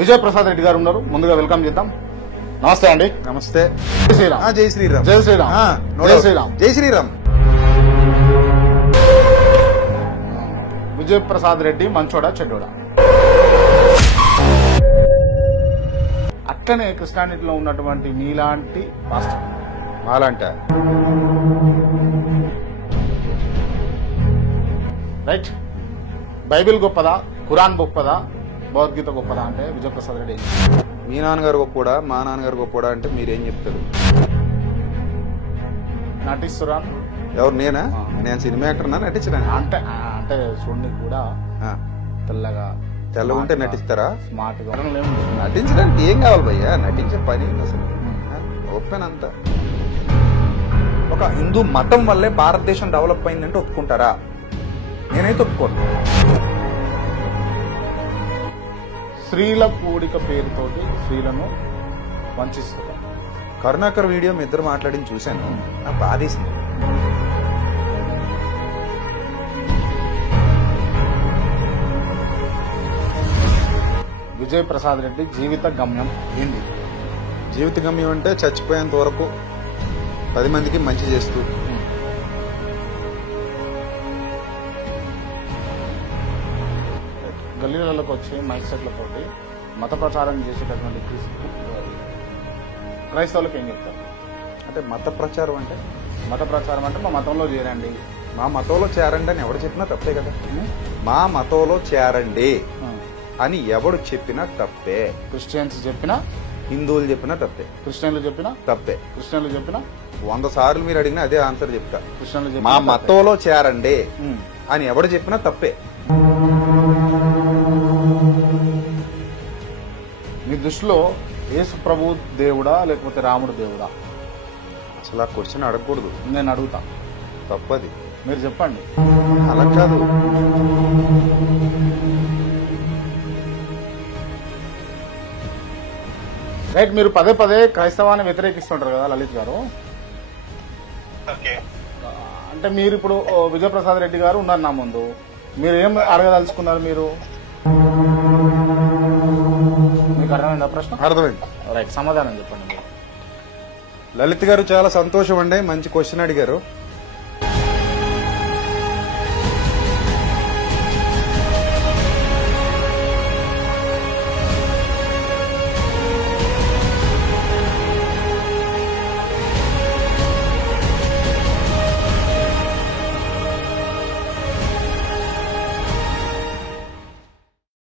విజయ్ ప్రసాద్ రెడ్డి గారు ఉన్నారు. ముందుగా వెల్కమ్ చేద్దాం. నమస్తే అండి. నమస్తే. జై శ్రీరామ్. జై శ్రీరామ్. జై శ్రీరామ్. జై శ్రీరామ్. జై శ్రీరామ్. విజయ్ ప్రసాద్ రెడ్డి మంచోడా చెడ్డోడా? అట్లనే కృష్ణానదిలో ఉన్నటువంటి మీలాంటి పాస్టర్ మాలంట రైట్. బైబిల్ గొప్పదా, ఖురాన్ గొప్పదా, భగవద్గీత గొప్పదా అంటే విజయ్ ప్రసాద్ రెడ్డి. మీ నాన్నగారు గొప్పడా మా నాన్నగారు గొప్పడా అంటే మీరేం చెప్తారు? నటిస్తురా? ఎవరు? నేనా? నేను సినిమా యాక్టర్నా నటించిన? అంటే అంటే చూడడానికి కూడా తెల్లగా తెల్లగా ఉంటే నటిస్తారా? స్మార్ట్ గా నటించడానికి ఏం కావాలి భయ్యా? నటించే పని ఉంది అసలు. ఓపెన్ అంతా. ఒక హిందూ మతం వల్లే భారతదేశం డెవలప్ అయిందంటే ఒప్పుకుంటారా? నేనైతే ఒప్పుకోను. స్త్రీల కూడిక పేరుతోటి స్త్రీలను వంచిస్తారు. కరుణాకర్ వీడియో మీ ఇద్దరు మాట్లాడింది చూశాను, నాకు బాధేసింది. విజయ్ ప్రసాద్ రెడ్డి జీవిత గమ్యం ఏంటి? జీవిత గమ్యం అంటే చచ్చిపోయేంత వరకు 10 మందికి మంచి చేస్తూ, గల్లీలలోకి వచ్చి మైక్ సెట్లతోటి మత ప్రచారం చేసేటటువంటి క్రైస్తవులకు ఏం చెప్తారు? అంటే మత ప్రచారం అంటే మత ప్రచారం అంటే మా మతంలో చేరండి, మా మతంలో చేరండి అని ఎవడు చెప్పినా తప్పే కదా. మా మతంలో చేరండి అని ఎవడు చెప్పినా తప్పే. క్రిస్టియన్స్ చెప్పినా, హిందువులు చెప్పినా తప్పే, క్రిస్టియన్లు చెప్పినా తప్పే. క్రిస్టియన్లు చెప్పినా 100 సార్లు మీరు అడిగినా అదే ఆన్సర్ చెప్తా. క్రిస్టియన్లు మా మతంలో చేరండి అని ఎవడు చెప్పినా తప్పే. మీ దృష్టిలో యేసు ప్రభు దేవుడా లేకపోతే రాముడు దేవుడా? అసలు ఆ క్వశ్చన్ అడగకూడదు. నేను అడుగుతా, తప్పది. మీరు చెప్పండి. అలా కాదు. రైట్. మీరు పదే పదే క్రైస్తవాన్ని వ్యతిరేకిస్తుంటారు కదా లలిత్ గారు. అంటే మీరు ఇప్పుడు విజయ్ ప్రసాద్ రెడ్డి గారు ఉన్నారు నా ముందు, మీరు ఏం అడగదలుచుకున్నారు? మీరు మీకు అర్థమైందా ప్రశ్న? అర్థమైంది. రైట్, సమాధానం చెప్పండి మీరు. లలిత్ గారు చాలా సంతోషం అండి, మంచి క్వశ్చన్ అడిగారు.